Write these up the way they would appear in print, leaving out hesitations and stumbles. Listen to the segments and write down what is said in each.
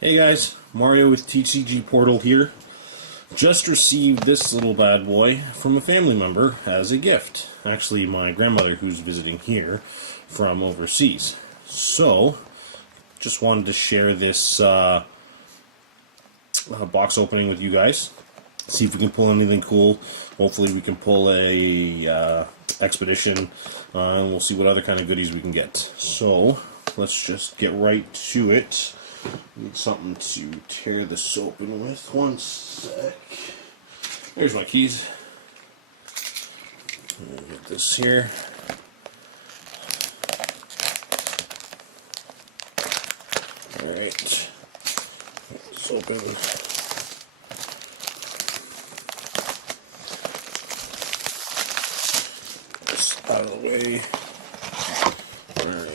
Hey guys, Mario with TCG Portal here. Just received this little bad boy from a family member as a gift. Actually, my grandmother who's visiting here from overseas. So, just wanted to share this box opening with you guys. See if we can pull anything cool. Hopefully we can pull a expedition, and we'll see what other kind of goodies we can get. So, let's just get right to it. Need something to tear this open with. One sec. There's my keys. Get this here. Alright. Let's open. This out of the way. Alright.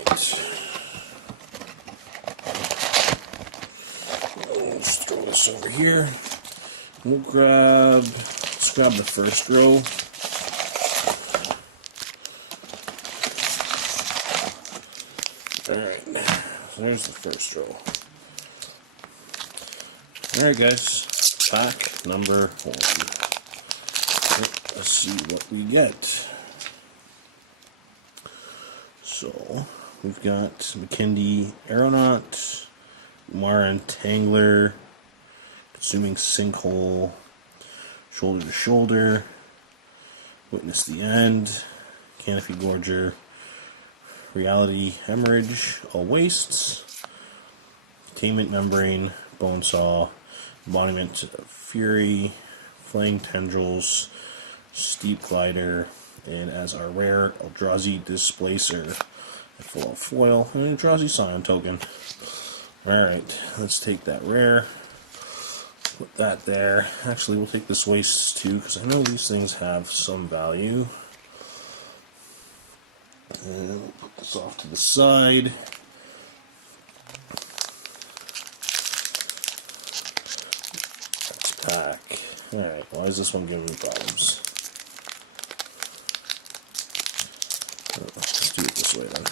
Let's throw this over here. Let's grab the first row. Alright, so there's the first row. Alright guys, pack number 1. Let's see what we get. So, we've got McKindy Aeronaut, Mara Entangler, Consuming Sinkhole, Shoulder to Shoulder, Witness the End, Canopy Gorger, Reality Hemorrhage, All Wastes, Containment Membrane, Bonesaw, Embodiment of Fury, Flaying Tendrils, Steep Glider, and as our rare, Eldrazi Displacer, a full foil, and an Eldrazi Scion token. Alright, let's take that rare, put that there. Actually, we'll take this waste too, because I know these things have some value. And we'll put this off to the side. Let's pack. Alright, why is this one giving me problems? Let's do it this way then.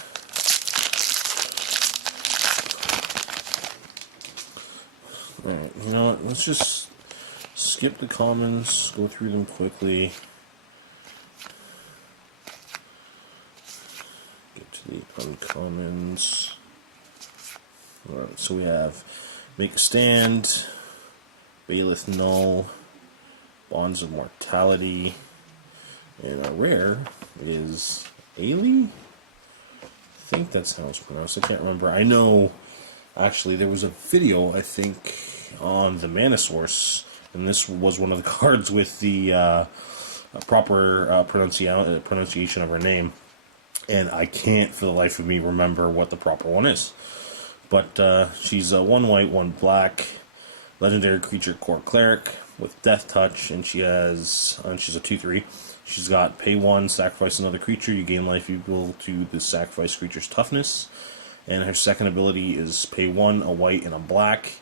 Alright, you know what, let's just skip the commons, go through them quickly. Get to the uncommons. Alright, so we have Make a Stand, Bailiff Null, Bonds of Mortality, and our rare is Ailey? I think that's how it's pronounced, I can't remember. I know, actually, there was a video, I think, on the Mana Source, and this was one of the cards with the proper pronunciation of her name, and I can't for the life of me remember what the proper one is. But she's a 1 white, 1 black, legendary creature core cleric with Death Touch, and she's a 2/3. She's got pay 1, sacrifice another creature, you gain life equal to the sacrificed creature's toughness. And her second ability is pay 1, a white, and a black.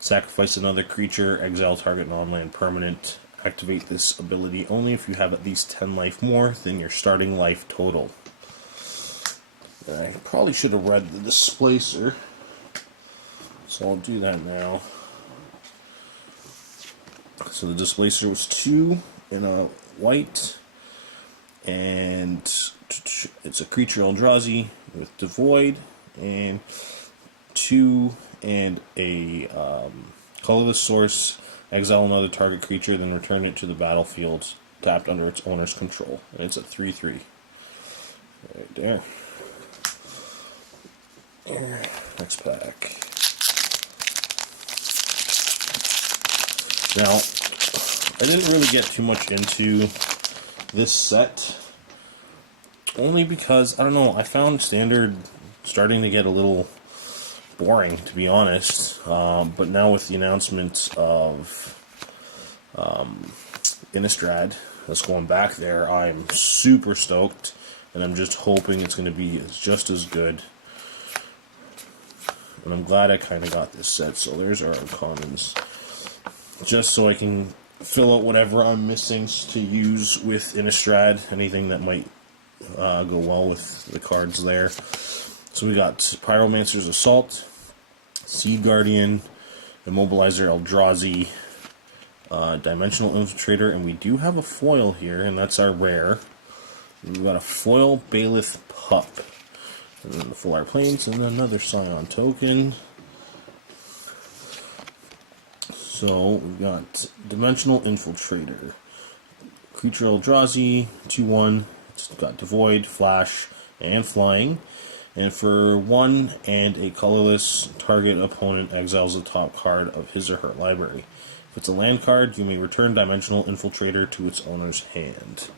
Sacrifice another creature, exile target non-land permanent. Activate this ability only if you have at least 10 life more than your starting life total. I probably should have read the Displacer, so I'll do that now. So the Displacer was 2 and a white, and it's a creature Eldrazi with Devoid, and 2 and a colorless source, exile another target creature, then return it to the battlefield tapped under its owner's control. And it's a 3/3. Right there. Next pack. Now, I didn't really get too much into this set, only because, I don't know, I found Standard starting to get a little boring, to be honest. But now with the announcement of Innistrad that's going back there, I'm super stoked, and I'm just hoping it's going to be just as good. And I'm glad I kind of got this set. So there's our uncommons, just so I can fill out whatever I'm missing to use with Innistrad, anything that might go well with the cards there. So we got Pyromancer's Assault, Seed Guardian, Immobilizer Eldrazi, Dimensional Infiltrator, and we do have a foil here, and that's our rare. We've got a foil Bayleth Pup, and then the full art planes, and another Scion token. So we've got Dimensional Infiltrator, creature Eldrazi, 2/1. It's got Devoid, Flash, and Flying. And for 1 and a colorless, target opponent exiles the top card of his or her library. If it's a land card, you may return Dimensional Infiltrator to its owner's hand.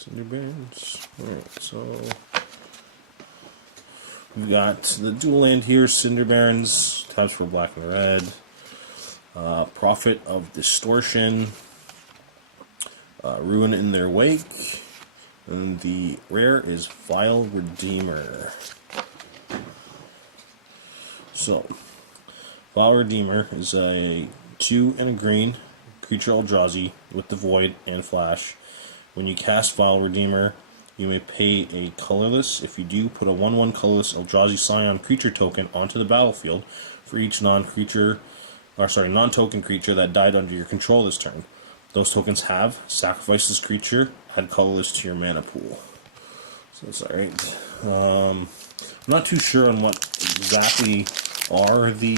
Cinderbarons. Alright, so we've got the dual land here, Cinderbarons, taps for black and red. Prophet of Distortion, Ruin in Their Wake, and the rare is Vile Redeemer. So, Vile Redeemer is a 2 and a green creature Eldrazi with Devoid and Flash. When you cast Vile Redeemer, you may pay a colorless. If you do, put a 1/1 colorless Eldrazi Scion creature token onto the battlefield for each non-token creature that died under your control this turn. Those tokens have sacrifice this creature, add colorless to your mana pool. So that's alright. I'm not too sure on what exactly are the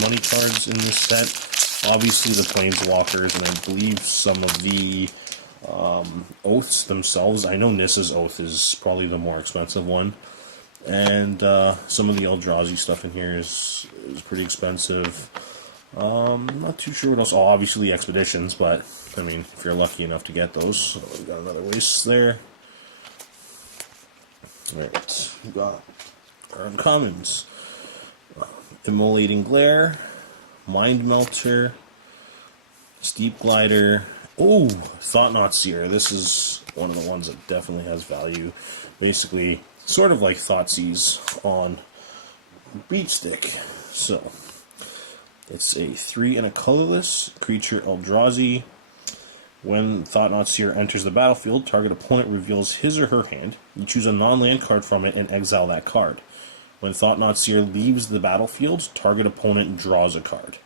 money cards in this set. Obviously the Planeswalkers, and I believe some of the oaths themselves. I know Nissa's oath is probably the more expensive one, and some of the Eldrazi stuff in here is pretty expensive. Not too sure what else. Oh, obviously Expeditions, but I mean, if you're lucky enough to get those. So we've got another waste there. Alright, we've got our uncommons. Immolating Glare, Mind Melter, Steep Glider. Oh, Thought-Knot Seer. This is one of the ones that definitely has value. Basically, sort of like Thoughtseize on Beat Stick. So, it's a 3 and a colorless creature Eldrazi. When Thought-Knot Seer enters the battlefield, target opponent reveals his or her hand. You choose a non-land card from it and exile that card. When Thought-Knot Seer leaves the battlefield, target opponent draws a card.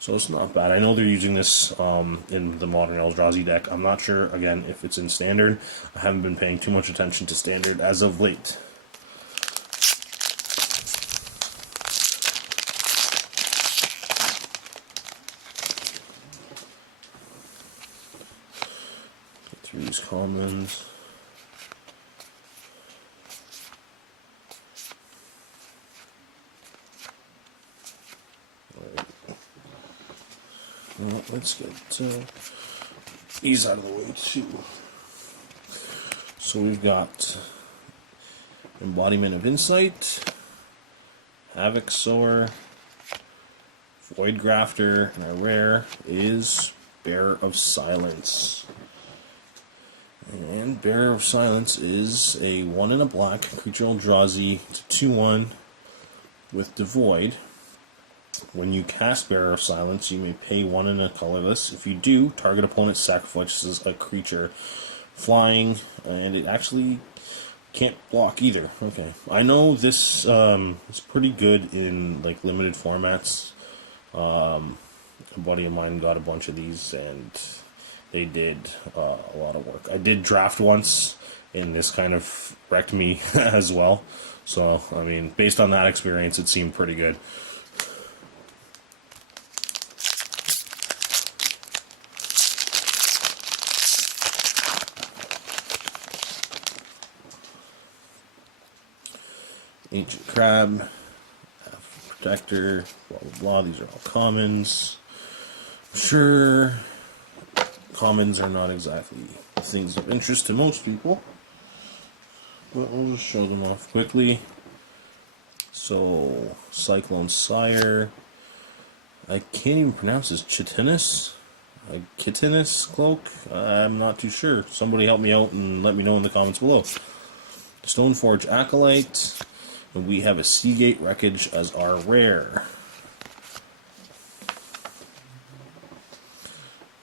So it's not bad. I know they're using this in the modern Eldrazi deck. I'm not sure, again, if it's in Standard. I haven't been paying too much attention to Standard as of late. Get through these commons. Well, let's get these out of the way too. So we've got Embodiment of Insight, Havoc Sower, Void Grafter, and our rare is Bearer of Silence. And Bearer of Silence is a 1 and a black creature Eldrazi. It's a 2/1 with Devoid. When you cast Bearer of Silence, you may pay 1 and a colorless. If you do, target opponent sacrifices a creature flying, and it actually can't block either. Okay, I know this is pretty good in like limited formats. A buddy of mine got a bunch of these, and they did a lot of work. I did draft once, and this kind of wrecked me as well. So, I mean, based on that experience, it seemed pretty good. Ancient Crab, Protector, blah blah blah. These are all commons. Sure, commons are not exactly things of interest to most people, but we'll just show them off quickly. So, Cyclone Sire. I can't even pronounce this. Chitinous? A Chitinous Cloak? I'm not too sure. Somebody help me out and let me know in the comments below. Stoneforge Acolyte. And we have a Seagate Wreckage as our rare.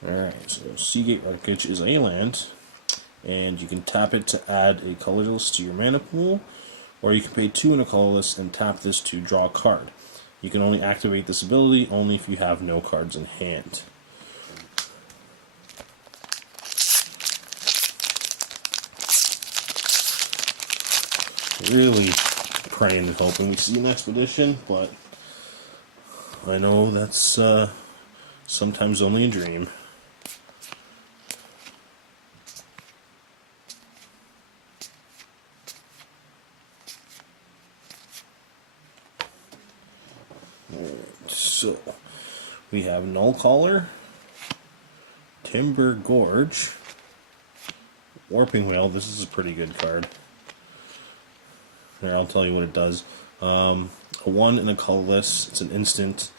Alright, so Seagate Wreckage is a land, and you can tap it to add a colorless to your mana pool, or you can pay 2 in a colorless and tap this to draw a card. You can only activate this ability only if you have no cards in hand. Really praying and hoping we see an Expedition, but I know that's sometimes only a dream. So, we have Null Caller, Timber Gorge, Warping Whale. This is a pretty good card. Here, I'll tell you what it does. A 1 and a colorless. It's an instant,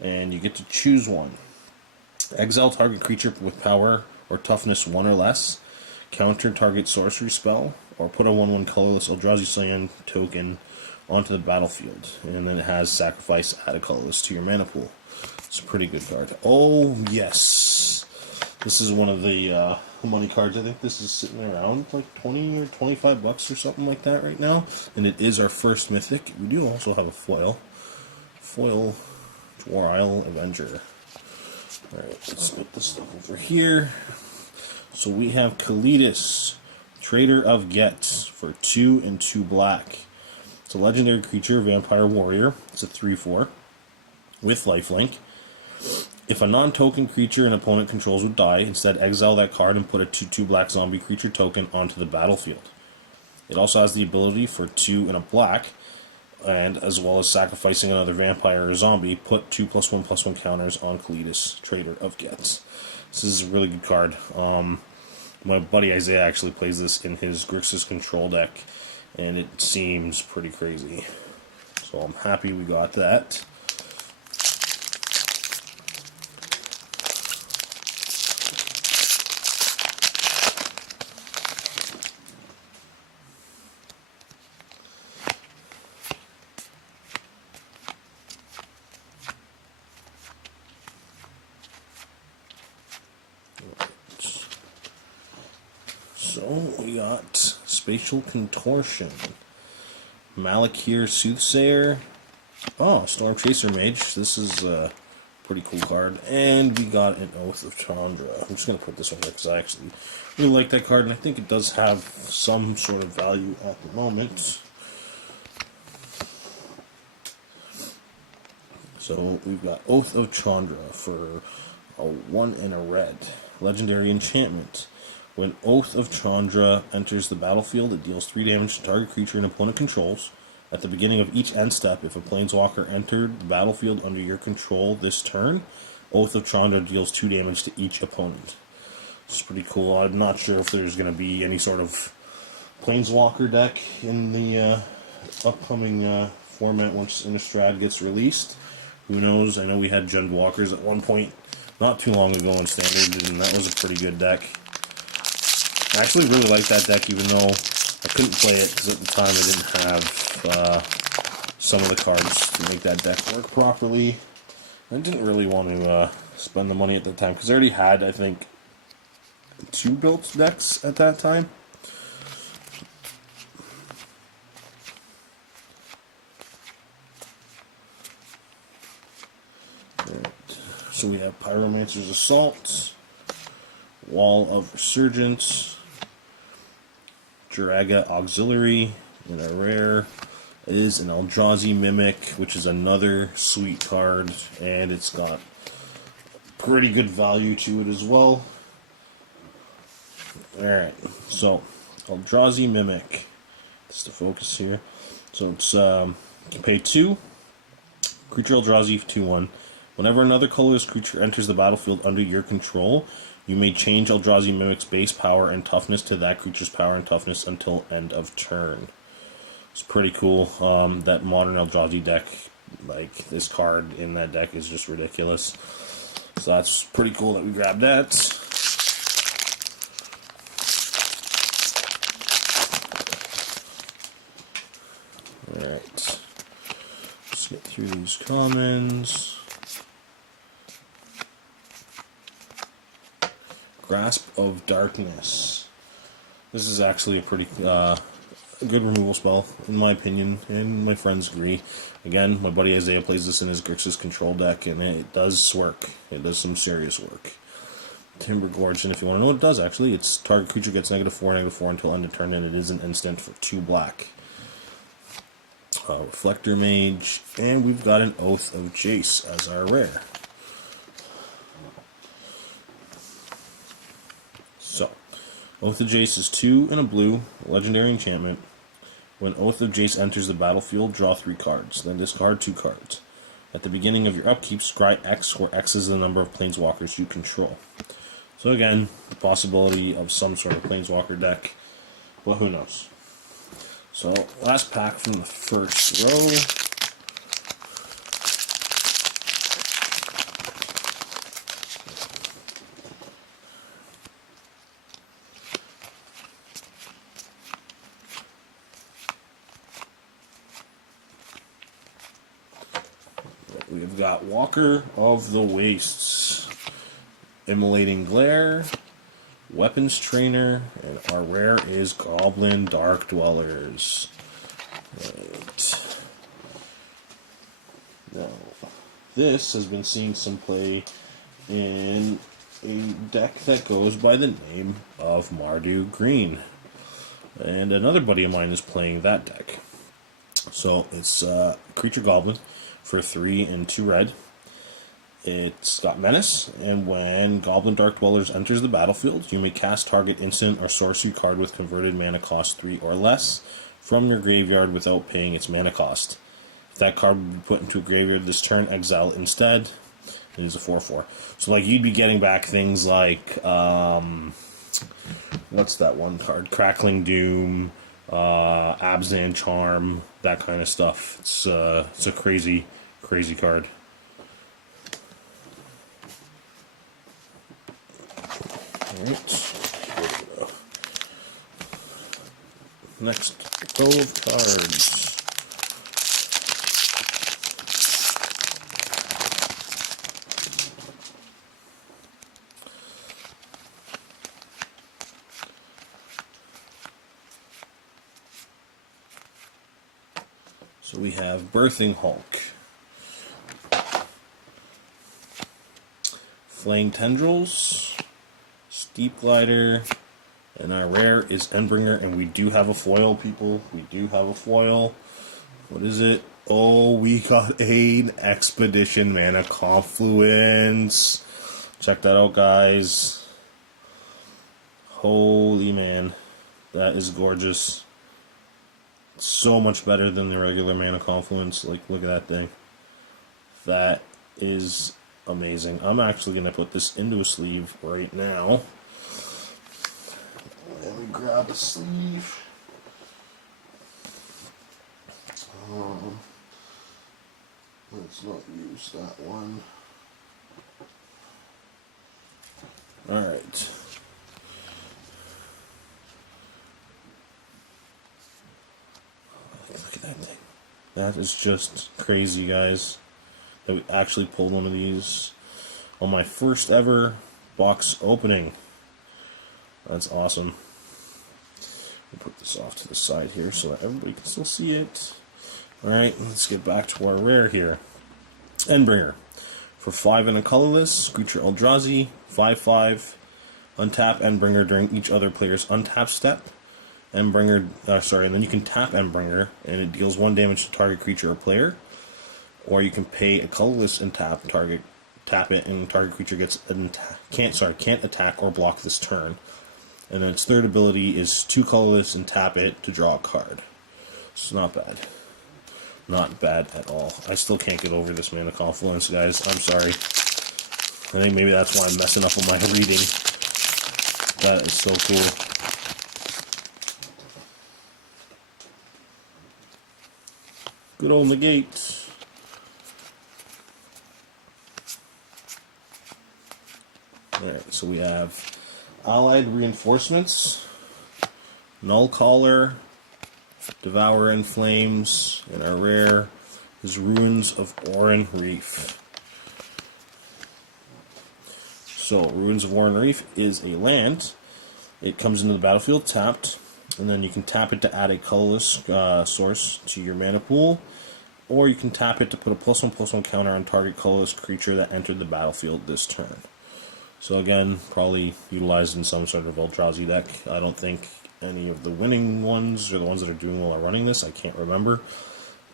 and you get to choose one. Exile target creature with power or toughness 1 or less. Counter target sorcery spell, or put a 1/1 colorless Eldrazi Cyan token onto the battlefield. And then it has sacrifice, add a colorless to your mana pool. It's a pretty good card. Oh, yes! This is one of the money cards. I think this is sitting around like 20 or 25 bucks or something like that right now. And it is our first mythic. We do also have a foil. Foil Dwar Isle Avenger. Alright, let's put this stuff over here. So we have Kalitas, Trader of Gets, for 2 and 2 black. It's a legendary creature, Vampire Warrior. It's a 3/4 with lifelink. If a non-token creature an opponent controls would die, instead exile that card and put a 2/2 black zombie creature token onto the battlefield. It also has the ability for 2 and a black, and as well as sacrificing another vampire or zombie, put 2+1/+1 counters on Kalitas, Trader of Gets. This is a really good card. My buddy Isaiah actually plays this in his Grixis control deck, and it seems pretty crazy. So I'm happy we got that. So we got Spatial Contortion, Malakir Soothsayer, oh, Storm Chaser Mage. This is a pretty cool card. And we got an Oath of Chandra. I'm just going to put this one there because I actually really like that card, and I think it does have some sort of value at the moment. So we've got Oath of Chandra for a 1 and a red. Legendary enchantment. When Oath of Chandra enters the battlefield, it deals 3 damage to target creature an opponent controls. At the beginning of each end step, if a planeswalker entered the battlefield under your control this turn, Oath of Chandra deals 2 damage to each opponent. It's pretty cool. I'm not sure if there's going to be any sort of planeswalker deck in the upcoming format once Innistrad gets released. Who knows? I know we had Jund Walkers at one point not too long ago in Standard, and that was a pretty good deck. I actually really like that deck, even though I couldn't play it because at the time I didn't have some of the cards to make that deck work properly. I didn't really want to spend the money at the time because I already had, I think, 2 built decks at that time. Right. So we have Pyromancer's Assault, Wall of Resurgence, Jiraga Auxiliary, and a rare is an Eldrazi Mimic, which is another sweet card, and it's got pretty good value to it as well. Alright, so Eldrazi Mimic. Just to focus here. So it's you can pay 2, creature Eldrazi 2/1. Whenever another colorless creature enters the battlefield under your control, you may change Eldrazi Mimic's base power and toughness to that creature's power and toughness until end of turn. It's pretty cool. That modern Eldrazi deck, like this card in that deck, is just ridiculous. So that's pretty cool that we grabbed that. Alright. through these commons. Grasp of Darkness. This is actually a pretty good removal spell, in my opinion, and my friends agree. Again, my buddy Isaiah plays this in his Grixis control deck, and it does work. It does some serious work. Timber Gorge, and if you want to know what it does, actually, it's target creature gets -4/-4 until end of turn, and it is an instant for 2 black. Reflector Mage, and we've got an Oath of Jace as our rare. So, Oath of Jace is 2 and a blue, legendary enchantment. When Oath of Jace enters the battlefield, draw 3 cards, then discard 2 cards. At the beginning of your upkeep, scry X, where X is the number of planeswalkers you control. So again, the possibility of some sort of planeswalker deck, but who knows. So, last pack from the first row. We've got Walker of the Wastes, Immolating Glare, Weapons Trainer, and our rare is Goblin Dark Dwellers. Right. Now, this has been seeing some play in a deck that goes by the name of Mardu Green. And another buddy of mine is playing that deck. So, it's Creature Goblin for 3 and 2 red. It's got Menace, and when Goblin Dark Dwellers enters the battlefield, you may cast target instant or sorcery card with converted mana cost 3 or less from your graveyard without paying its mana cost. If that card would be put into a graveyard this turn, exile it instead. It is a 4/4. So, like, you'd be getting back things like, what's that one card? Crackling Doom, Abzan Charm, that kind of stuff. It's a crazy, crazy card. Alright. Next row of cards. So we have Birthing Hulk, Flame Tendrils, Steep Glider, and our rare is Endbringer, and we do have a foil, people. We do have a foil. What is it? Oh, we got an Expedition Mana Confluence. Check that out, guys. Holy man. That is gorgeous. So much better than the regular Mana Confluence. Like, look at that thing. That is amazing. I'm actually going to put this into a sleeve right now. Let me grab a sleeve. Let's not use that one. Alright. Look at that thing. That is just crazy, guys. That we actually pulled one of these on my first ever box opening. That's awesome. We'll put this off to the side here so that everybody can still see it. Alright, let's get back to our rare here. Endbringer. For 5 and a colorless, creature Eldrazi, 5/5. Untap Endbringer during each other player's untap step. And then you can tap Endbringer, and it deals 1 damage to target creature or player. Or you can pay a colorless and tap it, and target creature can't attack or block this turn. And then its third ability is 2 colorless and tap it to draw a card. It's not bad. Not bad at all. I still can't get over this Mana Confluence, guys. I'm sorry. I think maybe that's why I'm messing up on my reading. That is so cool. Good old Negate. Alright, so we have Allied Reinforcements, Null Caller, Devour in Flames, and our rare is Ruins of Oran Reef. So, Ruins of Oran Reef is a land. It comes into the battlefield tapped, and then you can tap it to add a colorless source to your mana pool, or you can tap it to put a +1/+1 counter on target colorless creature that entered the battlefield this turn. So again, probably utilized in some sort of Eldrazi deck. I don't think any of the winning ones, or the ones that are doing well, are running this. I can't remember.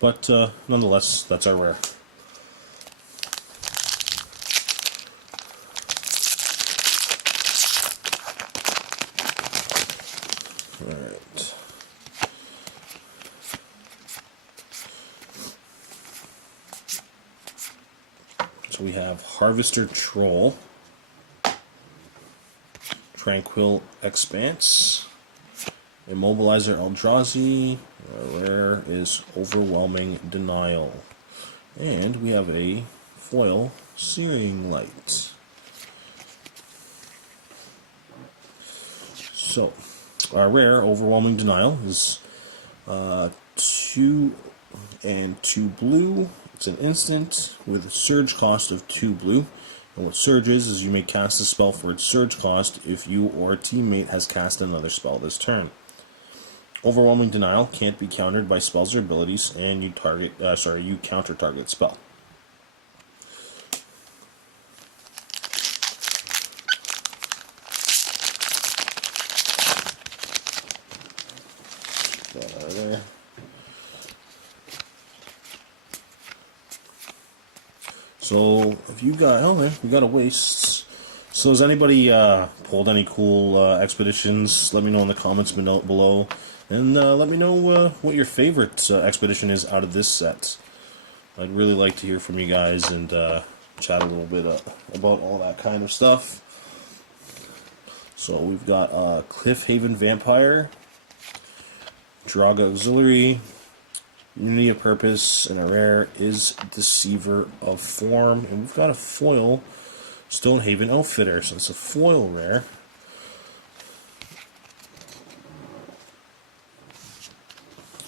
But nonetheless, that's our rare. Alright. So we have Harvester Troll, Tranquil Expanse, Immobilizer Eldrazi. Our rare is Overwhelming Denial. And we have a foil Searing Light. So, our rare Overwhelming Denial is 2 and 2 blue. It's an instant with a surge cost of 2 blue. And what surge is you may cast a spell for its surge cost if you or a teammate has cast another spell this turn. Overwhelming Denial can't be countered by spells or abilities, and you counter target spell. Put that out of there. So if you got, we got a waste. So has anybody pulled any cool expeditions? Let me know in the comments below. And let me know what your favorite expedition is out of this set. I'd really like to hear from you guys and chat a little bit about all that kind of stuff. So we've got Cliffhaven Vampire, Draga Auxiliary, Unity of Purpose, and a rare is Deceiver of Form. And we've got a foil Stonehaven Outfitter, so it's a foil rare.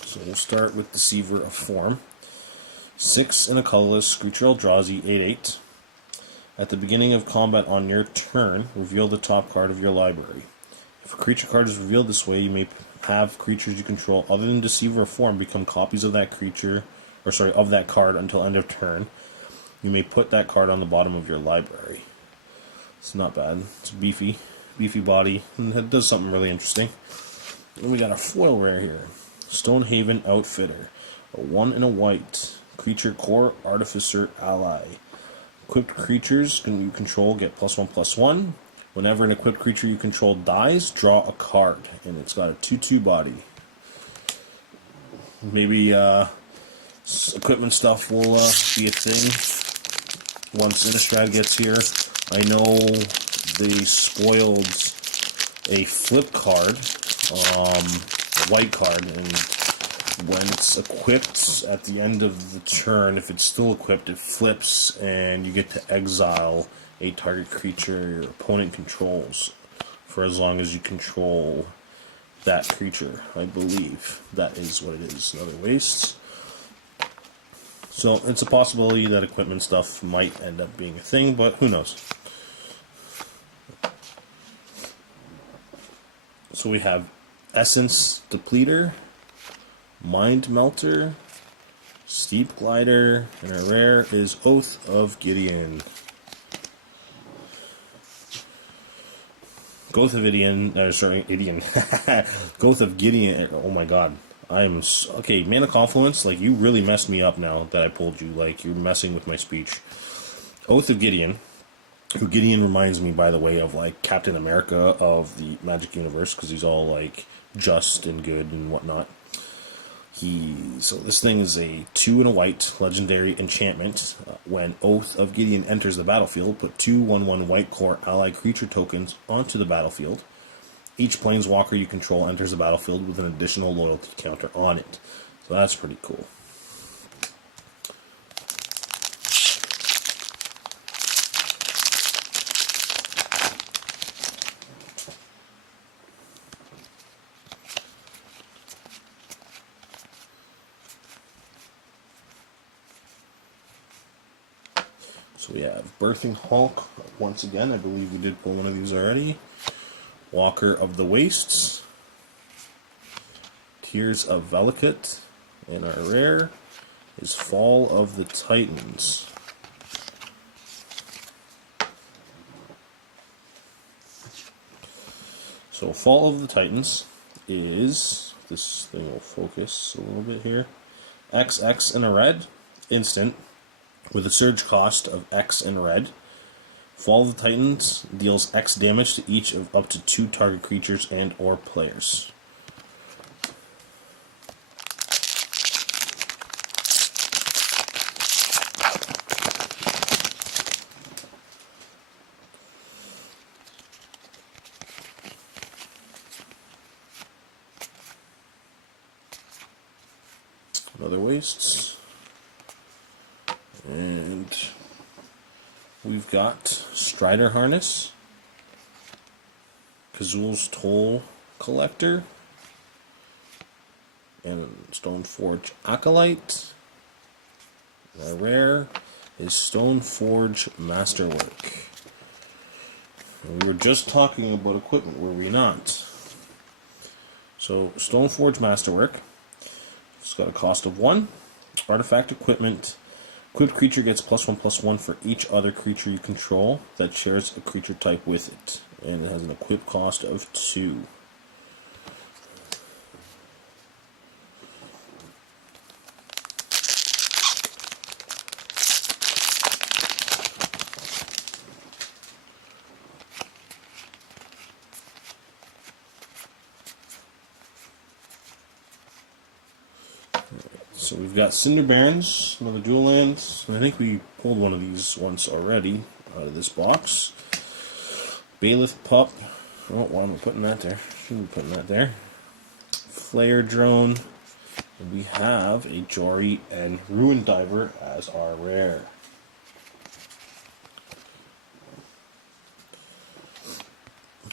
So we'll start with Deceiver of Form. 6 and a colorless, creature Eldrazi, 8/8. At the beginning of combat on your turn, reveal the top card of your library. If a creature card is revealed this way, you may have creatures you control other than Deceiver of Form become copies of that creature, of that card until end of turn. You may put that card on the bottom of your library. It's not bad. It's a beefy body, and it does something really interesting. And we got a foil rare here. Stonehaven Outfitter. A 1 and a white. Creature Core Artificer Ally. Equipped creatures you control get +1/+1. Whenever an equipped creature you control dies, draw a card. And it's got a 2/2 body. Maybe equipment stuff will be a thing once Innistrad gets here. I know they spoiled a flip card, a white card, and when it's equipped at the end of the turn, if it's still equipped, it flips and you get to exile a target creature your opponent controls for as long as you control that creature. I believe that is what it is. Another waste. So it's a possibility that equipment stuff might end up being a thing, but who knows. So we have Essence Depleter, Mind Melter, Steep Glider, and our rare is Oath of Gideon. Oath of Gideon, Oath of Gideon, oh my god. Okay, Mana Confluence, like, you really messed me up now that I pulled you. Like, you're messing with my speech. Oath of Gideon, who Gideon reminds me, by the way, of, like, Captain America of the Magic Universe, because he's all, like, just and good and whatnot. So this thing is a 2 and a white legendary enchantment. When Oath of Gideon enters the battlefield, put 2 1/1 white core ally creature tokens onto the battlefield. Each planeswalker you control enters the battlefield with an additional loyalty counter on it. So that's pretty cool. So we have Birthing Hulk, once again, I believe we did pull one of these already. Walker of the Wastes. Tears of Valakut. And our rare is Fall of the Titans. So Fall of the Titans is, this thing will focus a little bit here, XX in a red, instant, with a surge cost of X in red. Fall of the Titans deals X damage to each of up to 2 target creatures and or players. Another Wastes. And we've got Strider Harness, Kazul's Toll Collector, and Stoneforge Acolyte. Our rare is Stoneforge Masterwork. And we were just talking about equipment, were we not? So, Stoneforge Masterwork. It's got a cost of 1. Artifact equipment. Equipped creature gets +1/+1 for each other creature you control that shares a creature type with it. And it has an equip cost of 2. So we've got Cinder Barons, another dual land. I think we pulled one of these once already out of this box. Bailiff Pup. Oh, why am I putting that there? Shouldn't be putting that there. Flare Drone. And we have a Jori and Ruin Diver as our rare.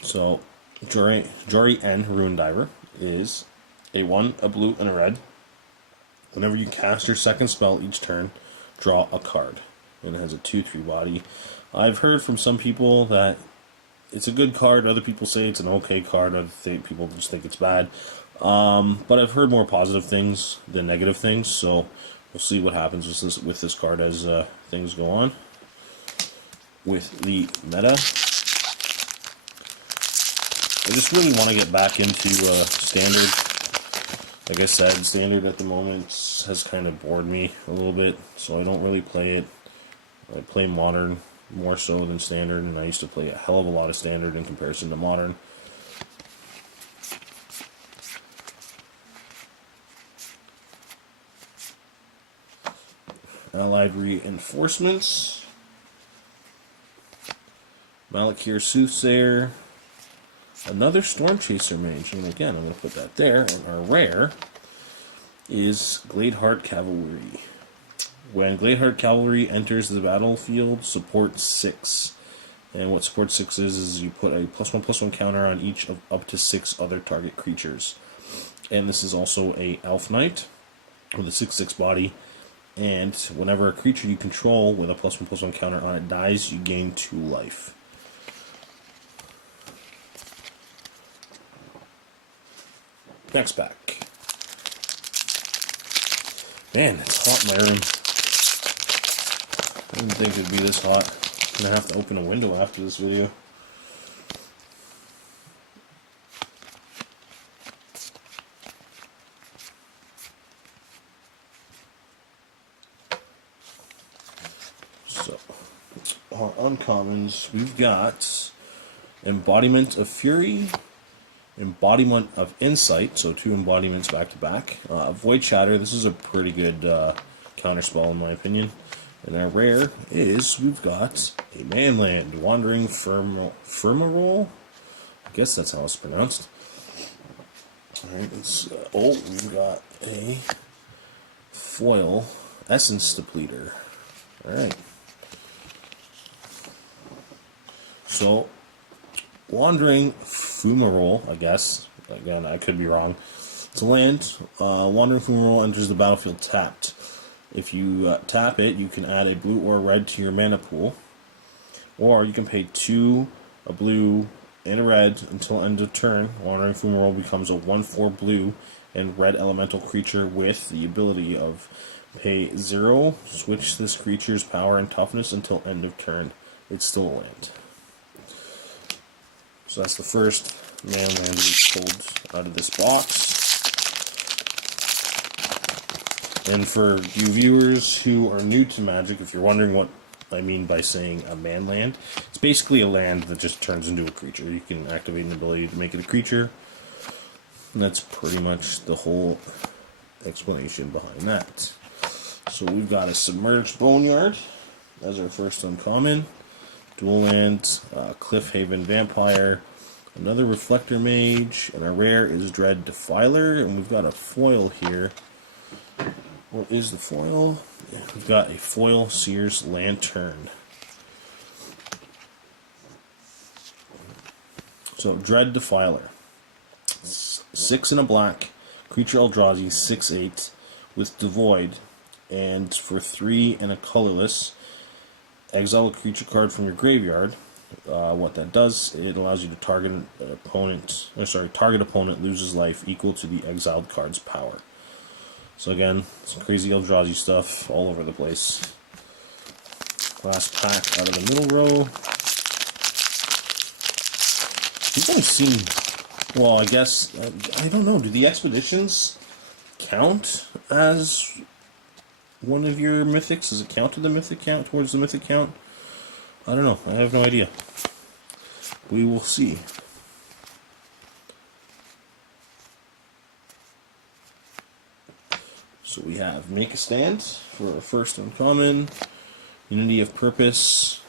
So, Jori and Ruin Diver is a 1, a blue, and a red. Whenever you cast your second spell each turn, draw a card. And it has a 2/3 body. I've heard from some people that it's a good card. Other people say it's an okay card. Other people just think it's bad. But I've heard more positive things than negative things. So we'll see what happens with this card as things go on. With the meta, I just really want to get back into Standard. Like I said, Standard at the moment has kind of bored me a little bit, so I don't really play it. I play Modern more so than Standard, and I used to play a hell of a lot of Standard in comparison to Modern. Allied Reinforcements. Malakir Soothsayer. Another Storm Chaser Mage, and again, I'm going to put that there. And our rare is Gladeheart Cavalry. When Gladeheart Cavalry enters the battlefield, support 6. And what support 6 is you put a +1/+1 counter on each of up to 6 other target creatures. And this is also a Elf Knight with a 6/6 body. And whenever a creature you control with a +1/+1 counter on it dies, you gain 2 life. Next pack. Man, it's hot in my room. I didn't think it'd be this hot. I'm gonna have to open a window after this video. So, our uncommons, we've got Embodiment of Fury, Embodiment of Insight, so 2 embodiments back to back. Void Shatter, this is a pretty good counterspell in my opinion. And our rare is, we've got a Manland, Wandering Firmarole? I guess that's how it's pronounced. Alright, we've got a foil Essence Depleter. Alright. So, Wandering Fumarole, I guess. Again, I could be wrong. It's a land. Wandering Fumarole enters the battlefield tapped. If you tap it, you can add a blue or red to your mana pool, or you can pay 2, a blue, and a red until end of turn. Wandering Fumarole becomes a 1/4 blue and red elemental creature with the ability of pay 0, switch this creature's power and toughness until end of turn. It's still a land. So that's the first man land we pulled out of this box. And for you viewers who are new to Magic, if you're wondering what I mean by saying a man land, it's basically a land that just turns into a creature. You can activate an ability to make it a creature. And that's pretty much the whole explanation behind that. So we've got a Submerged Boneyard as our first uncommon. Dual land, Cliffhaven Vampire, another Reflector Mage, and our rare is Dread Defiler. And we've got a foil here. What is the foil? Yeah, we've got a foil Seer's Lantern. So, Dread Defiler. 6 and a black, creature Eldrazi, 6/8, with Devoid. And for 3 and a colorless, exile a creature card from your graveyard. What that does, it allows you to target target opponent loses life equal to the exiled card's power. So again, some crazy Eldrazi stuff all over the place. Last pack out of the middle row. You've only seen, well, I guess, I don't know, do the expeditions count as one of your mythics? Does it count to the mythic count, towards the mythic count? I don't know, I have no idea. We will see. So we have Make a Stand for our first uncommon, Unity of Purpose,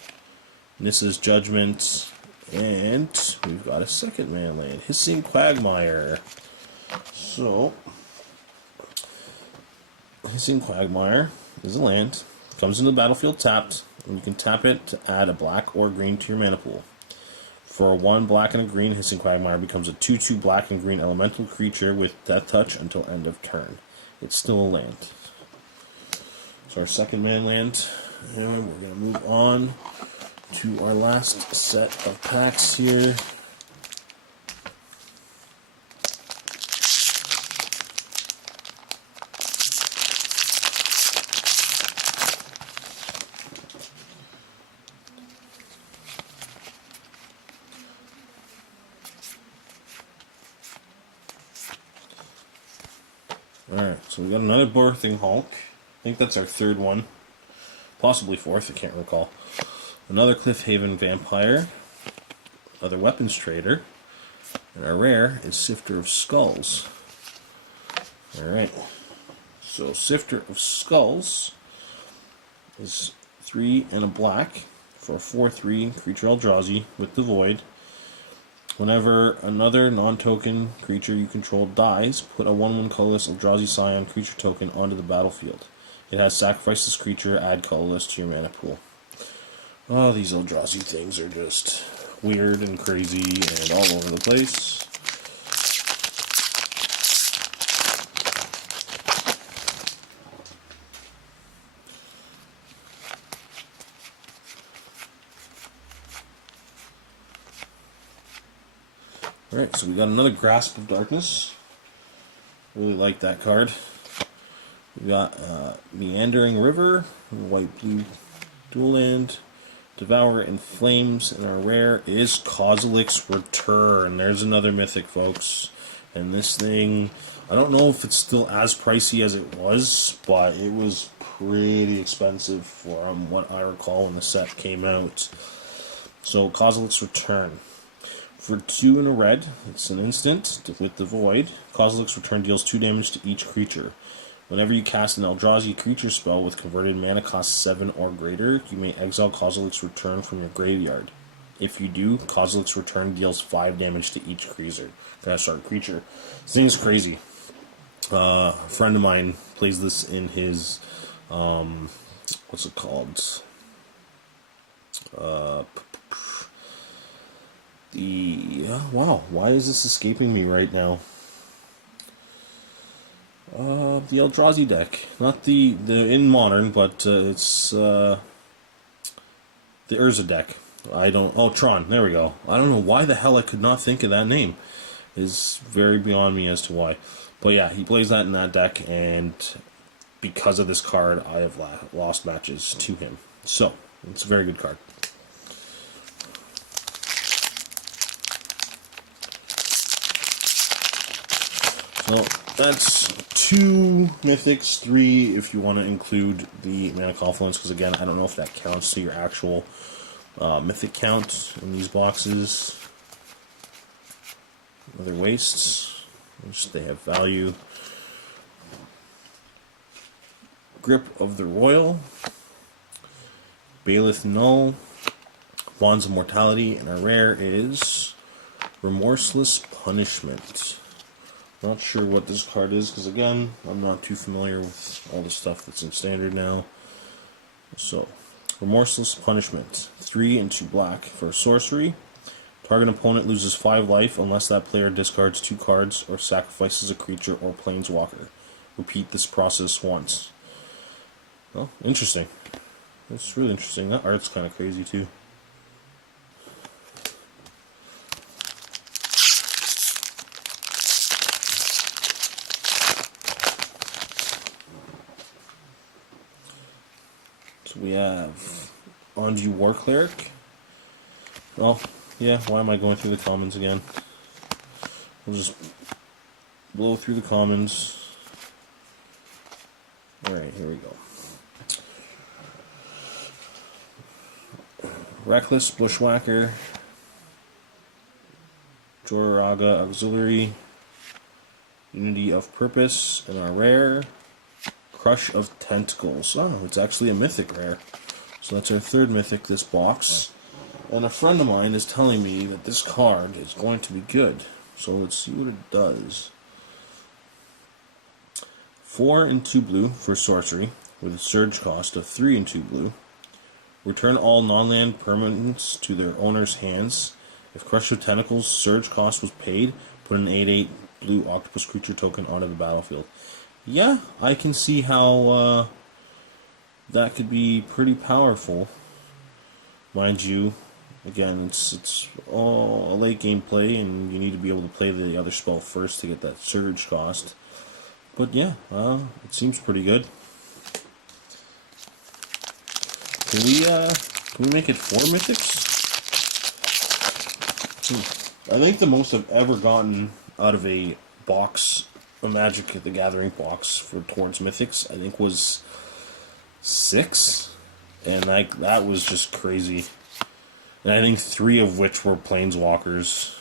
Nissa's Judgment, and we've got a second man land, Hissing Quagmire. So, Hissing Quagmire is a land, comes into the battlefield tapped, and you can tap it to add a black or green to your mana pool. For a 1 black and a green, Hissing Quagmire becomes a 2/2 black and green elemental creature with Death Touch until end of turn. It's still a land. So our second man land, and we're going to move on to our last set of packs here. Alright, so we got another Birthing Hulk. I think that's our third one. Possibly fourth, I can't recall. Another Cliffhaven Vampire. Another Weapons Trader. And our rare is Sifter of Skulls. Alright. So Sifter of Skulls is 3 and a black for a 4/3 creature Eldrazi with the Void. Whenever another non-token creature you control dies, put a 1/1 colorless Eldrazi Scion creature token onto the battlefield. It has sacrifice this creature, add colorless to your mana pool. Oh, these Eldrazi things are just weird and crazy and all over the place. Alright, so we got another Grasp of Darkness. Really like that card. We got Meandering River, white-blue dual land, Devour in Flames, and our rare is Kozilek's Return. There's another mythic, folks. And this thing, I don't know if it's still as pricey as it was, but it was pretty expensive from what I recall when the set came out. So, Kozilek's Return. For 2 and a red, it's an instant with the Void. Kozilek's Return deals 2 damage to each creature. Whenever you cast an Eldrazi creature spell with converted mana cost 7 or greater, you may exile Kozilek's Return from your graveyard. If you do, Kozilek's Return deals 5 damage to each creature. Creature. This thing is crazy. A friend of mine plays this in his, what's it called? Wow, why is this escaping me right now? The Eldrazi deck. Not the in Modern, but it's the Urza deck. I don't... Oh, Tron. There we go. I don't know why the hell I could not think of that name. It's very beyond me as to why. But yeah, he plays that in that deck, and because of this card, I have lost matches to him. So, it's a very good card. So, that's 2 Mythics, 3 if you want to include the Mana Confluence, because again, I don't know if that counts to your actual Mythic count in these boxes. Other wastes, which they have value. Grip of the Royal, Baelith Null, Bonds of Mortality, and our rare is Remorseless Punishment. Not sure what this card is, because again, I'm not too familiar with all the stuff that's in Standard now. So, Remorseless Punishment. 3 and 2 black for a sorcery. Target opponent loses 5 life unless that player discards 2 cards or sacrifices a creature or planeswalker. Repeat this process once. Oh, interesting. That's really interesting. That art's kind of crazy too. So we have Anju War Cleric. Well, yeah, why am I going through the commons again? We'll just blow through the commons. Alright, here we go. Reckless Bushwhacker, Joraga Auxiliary, Unity of Purpose, and our rare, Crush of Tentacles. Oh, it's actually a mythic rare. So that's our 3rd mythic this box. And a friend of mine is telling me that this card is going to be good. So let's see what it does. 4 and 2 blue for sorcery, with a surge cost of 3 and 2 blue. Return all non-land permanents to their owner's hands. If Crush of Tentacles' surge cost was paid, put an 8/8 blue octopus creature token onto the battlefield. Yeah, I can see how that could be pretty powerful. Mind you, again, it's all a late game play, and you need to be able to play the other spell first to get that surge cost. But yeah, it seems pretty good. Can we make it 4 mythics? I think the most I've ever gotten out of a box, a Magic the Gathering box for towards mythics, I think was 6, and that was just crazy. And I think 3 of which were planeswalkers.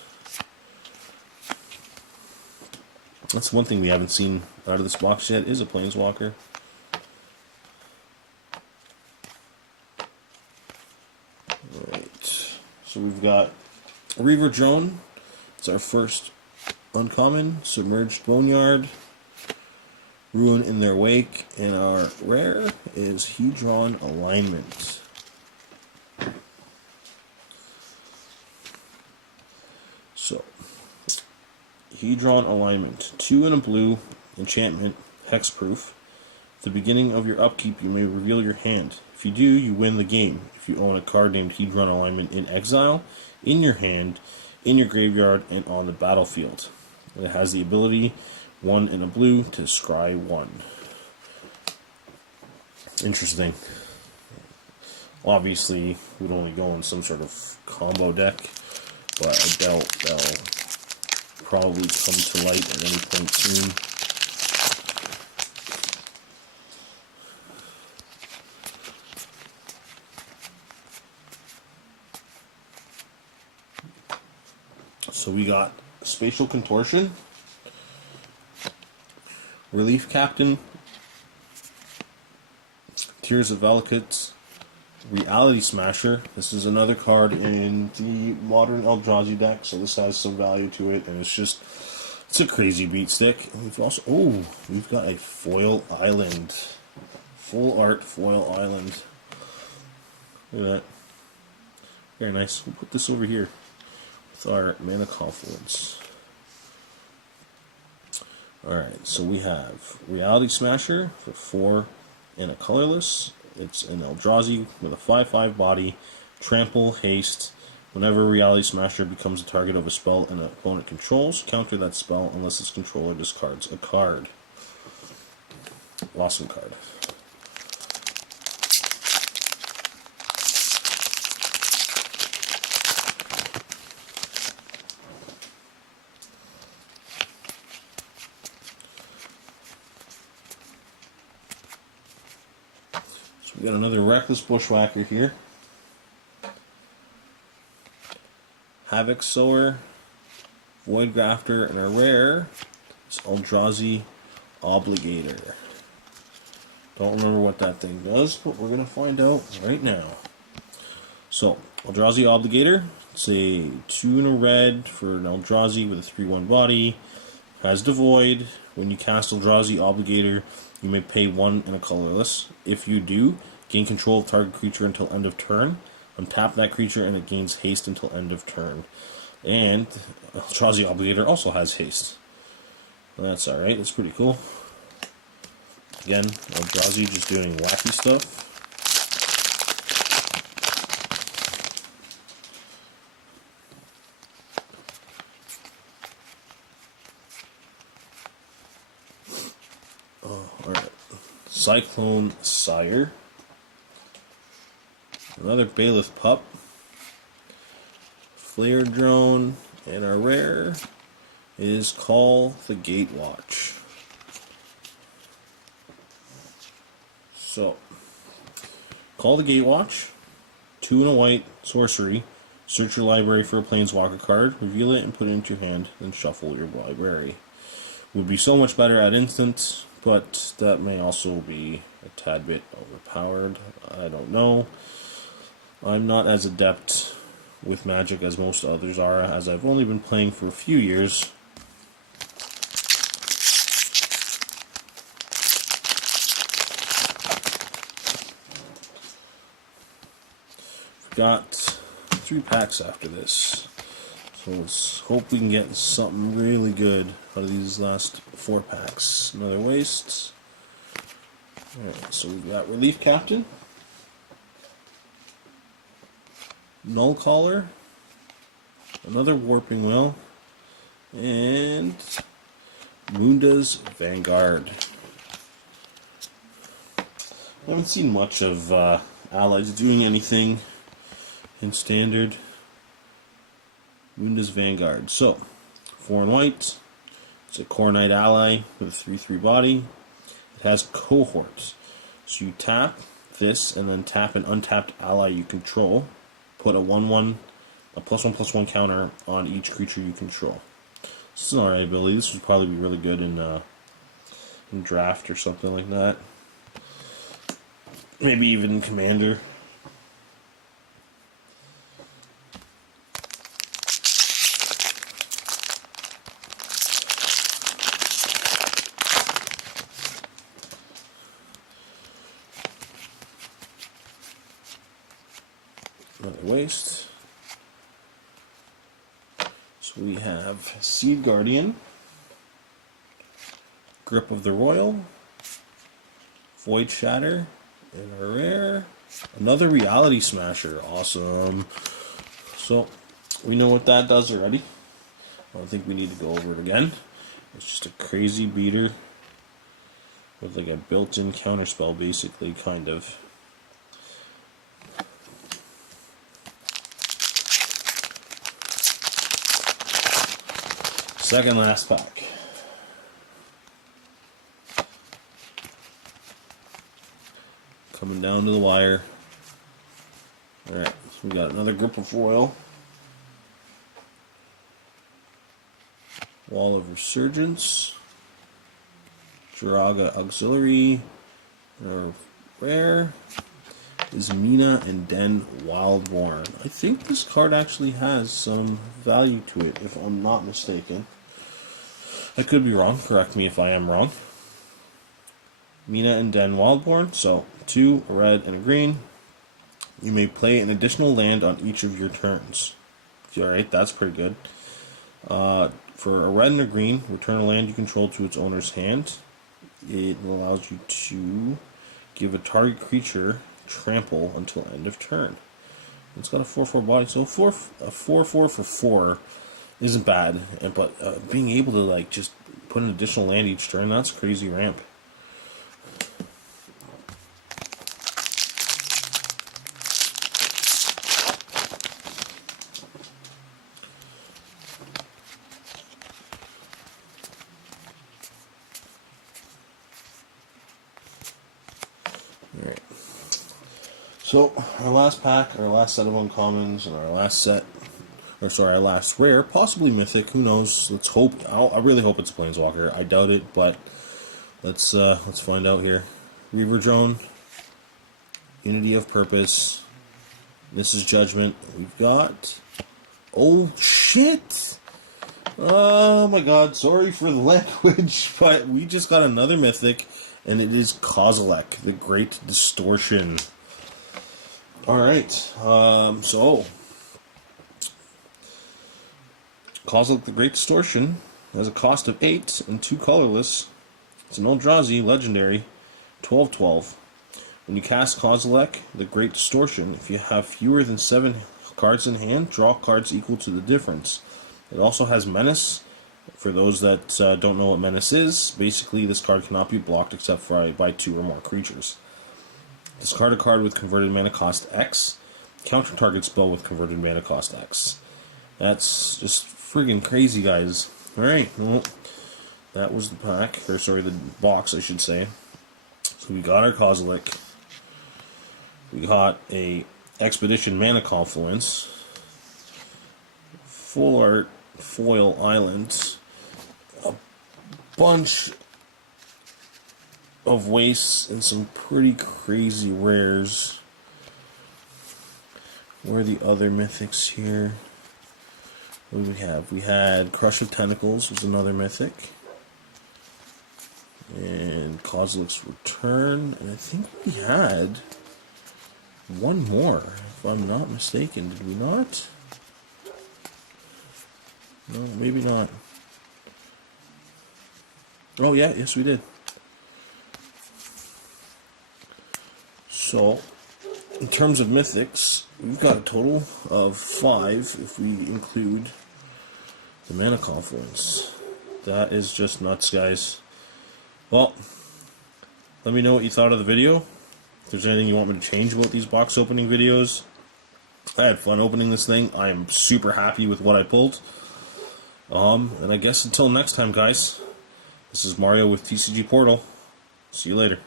That's one thing we haven't seen out of this box yet, is a planeswalker. Alright, so we've got Reaver Drone. It's our first uncommon. Submerged Boneyard, Ruin in Their Wake, and our rare is Hedron Alignment. So, Hedron Alignment. 2 and a blue, enchantment, hexproof. At the beginning of your upkeep, you may reveal your hand. If you do, you win the game. If you own a card named Hedron Alignment in exile, in your hand, in your graveyard, and on the battlefield. It has the ability, 1 and a blue, to scry 1. Interesting. Obviously, we'd only go in some sort of combo deck, but I doubt they'll probably come to light at any point soon. So we got Spatial Contortion, Relief Captain, Tears of Valakut, Reality Smasher. This is another card in the modern Eldrazi deck, so this has some value to it, and it's a crazy beat stick. And we've also, we've got a foil island. Full art foil island. Look at that. Very nice. We'll put this over here with our Mana Confluence. Alright, so we have Reality Smasher for 4 and a colorless. It's an Eldrazi with a 5/5 body, trample, haste. Whenever Reality Smasher becomes a target of a spell an opponent controls, counter that spell unless its controller discards a card. Awesome card. So we got another Reckless Bushwhacker here. Havoc Sower, Void Grafter, and a rare is Eldrazi Obligator. Don't remember what that thing does, but we're going to find out right now. So, Eldrazi Obligator, it's a 2 and a red for an Eldrazi with a 3/1 body. Has Devoid. When you cast Eldrazi Obligator, you may pay 1 and a colorless. If you do, gain control of target creature until end of turn. Untap that creature and it gains haste until end of turn. And Eldrazi Obligator also has haste. Well, that's alright, that's pretty cool. Again, Eldrazi just doing wacky stuff. Oh, alright. Cyclone Sire. Another Bailiff Pup. Flare Drone. And our rare is Call the Gatewatch. So, Call the Gatewatch. 2 and a white sorcery. Search your library for a Planeswalker card, reveal it and put it into your hand, then shuffle your library. Would be so much better at instant, but that may also be a tad bit overpowered. I don't know. I'm not as adept with Magic as most others are, as I've only been playing for a few years. We've got 3 packs after this, so let's hope we can get something really good out of these last 4 packs. Another waste. Alright, so we've got Relief Captain, Null Caller, another Warping Well, and Munda's Vanguard. I haven't seen much of allies doing anything in Standard. Munda's Vanguard. So, 4 and white. It's a Core Knight ally with a 3/3 body. It has Cohorts. So you tap this and then tap an untapped ally you control. Put a 1/1, a +1/+1 counter on each creature you control. This is an alright ability. This would probably be really good in draft or something like that. Maybe even in Commander. Another waste. So we have Seed Guardian, Grip of the Royal, Void Shatter, and a rare. Another Reality Smasher. Awesome. So, we know what that does already. I don't think we need to go over it again. It's just a crazy beater with like a built-in counterspell, basically, kind of. Second last pack. Coming down to the wire. Alright, so we got another Grip of Royal. Wall of Resurgence. Jiraga Auxiliary. Our rare is Mina and Den Wildborn. I think this card actually has some value to it, if I'm not mistaken. I could be wrong. Correct me if I am wrong. Mina and Den Wildborn. So, 2, a red, and a green. You may play an additional land on each of your turns. Alright, that's pretty good. For a red and a green, return a land you control to its owner's hand. It allows you to give a target creature trample until end of turn. It's got a 4/4 body, so a 4/4 for 4 isn't bad. But being able to like just put an additional land each turn, that's crazy ramp. Alright. So, our last pack, our last set of uncommons, and our last set, or sorry, our last rare, possibly mythic, who knows, let's hope, I really hope it's a Planeswalker, I doubt it, but let's find out here. Reaver Drone, Unity of Purpose, this is Judgment, we've got, oh shit! Oh my god, sorry for the language, but we just got another mythic, and it is Kozilek, the Great Distortion. Alright, so Kozilek, the Great Distortion has a cost of 8 and 2 colorless. It's an Eldrazi, legendary, 12/12. When you cast Kozilek, the Great Distortion, if you have fewer than 7 cards in hand, draw cards equal to the difference. It also has Menace. For those that don't know what Menace is, basically this card cannot be blocked except by 2 or more creatures. Discard a card with converted mana cost X. Counter target spell with converted mana cost X. That's just friggin' crazy, guys. Alright, well, that was the pack. Or sorry, the box, I should say. So we got our Kozilek. We got a Expedition Mana Confluence. Full art foil islands. A bunch of wastes and some pretty crazy rares. Where are the other mythics here? What do we have? We had Crush of Tentacles was another mythic. And Kozilek's Return. And I think we had one more, if I'm not mistaken. Did we not? No, maybe not. Oh yeah, yes we did. So, in terms of mythics, we've got a total of 5 if we include the Mana Confluence. That is just nuts, guys. Well, let me know what you thought of the video. If there's anything you want me to change about these box opening videos. I had fun opening this thing. I am super happy with what I pulled. And I guess until next time, guys, this is Mario with TCG Portal. See you later.